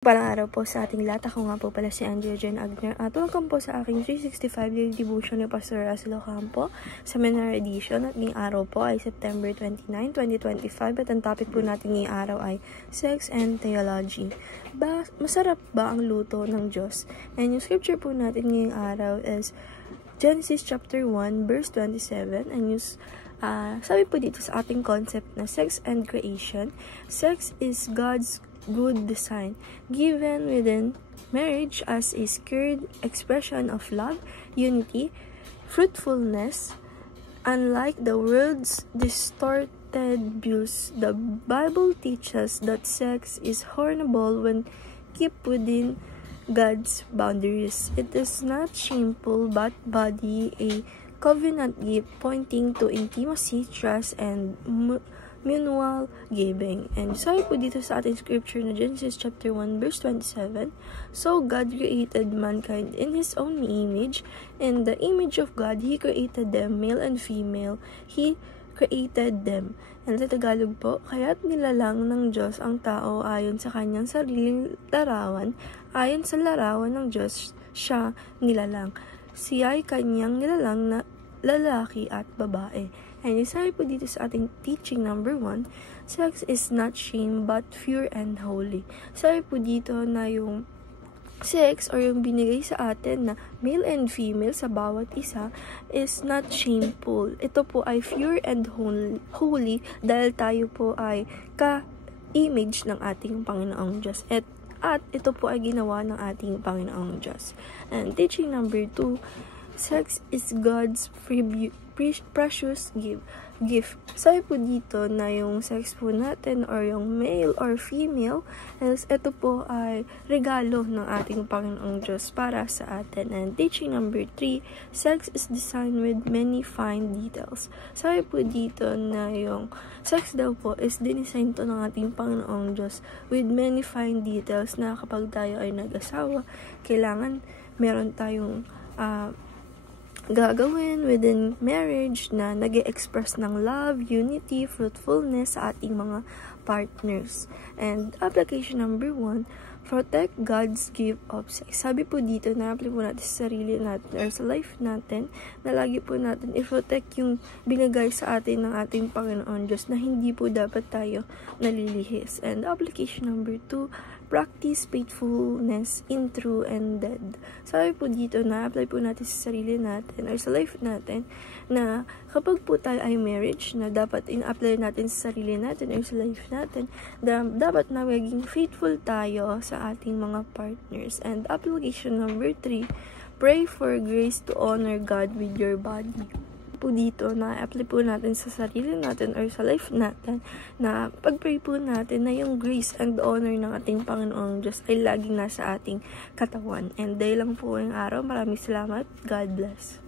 Palang araw po sa ating lahat. Ako nga po pala si Andrea Jen Agner at welcome po sa aking 365 daily devotion ni Pastor Russell Ocampo Seminar Edition. At ngayong araw po ay September 29, 2025 at ang topic po natin ngayong araw ay Sex and Theology. Masarap ba ang luto ng Diyos? And yung scripture po natin ngayong araw is Genesis chapter 1 verse 27 and yung sabi po dito sa ating concept na sex and creation. Sex is God's good design given within marriage as a sacred expression of love, unity, fruitfulness. Unlike the world's distorted views, the Bible teaches that sex is honorable when kept within God's boundaries. It is not shameful but body a covenant gift pointing to intimacy, trust, and mutual giving. And sabi po dito sa ating scripture na Genesis chapter 1 verse 27, so God created mankind in His own image, in the image of God He created them, male and female He created them. And sa Tagalog po, kaya't nilalang ng Diyos ang tao ayon sa kanyang sariling larawan, ayon sa larawan ng Diyos siya nilalang. Siya ay kanyang nilalang na lalaki at babae. And isabi po dito sa ating teaching number 1, sex is not shame but pure and holy. Sabi po dito na yung sex or yung binigay sa atin na male and female sa bawat isa is not shameful. Ito po ay pure and holy dahil tayo po ay ka-image ng ating Panginoong Diyos. At ito po ay ginawa ng ating Panginoong Diyos. And teaching number 2, sex is God's precious gift. Sabi po dito na yung sex po natin or yung male or female is ito po ay regalo ng ating Panginoong Diyos para sa atin. And teaching number 3, sex is designed with many fine details. Sabi po dito na yung sex daw po is dinisign to ng ating Panginoong Diyos with many fine details na kapag tayo ay nag-asawa, kailangan meron tayong gagawin within marriage na nag-express ng love, unity, fruitfulness sa ating mga partners. And application number 1, protect God's gift of sex. Sabi po dito na apply po natin sa sarili natin or sa life natin na lagi po natin i-protect yung binigay sa atin ng ating Panginoon Diyos na hindi po dapat tayo nalilihis. And application number 2, practice faithfulness in true and dead. Sabi po dito na apply po natin sa sarili natin or sa life natin na kapag po tayo ay marriage na dapat in-apply natin sa sarili natin or sa life natin, dapat na maging faithful tayo sa ating mga partners. And application number 3, pray for grace to honor God with your body. Po dito na apply po natin sa sarili natin or sa life natin na pag-pray po natin na yung grace and honor ng ating Panginoong Diyos ay laging nasa ating katawan. And dahil lang po ngayong araw, maraming salamat. God bless.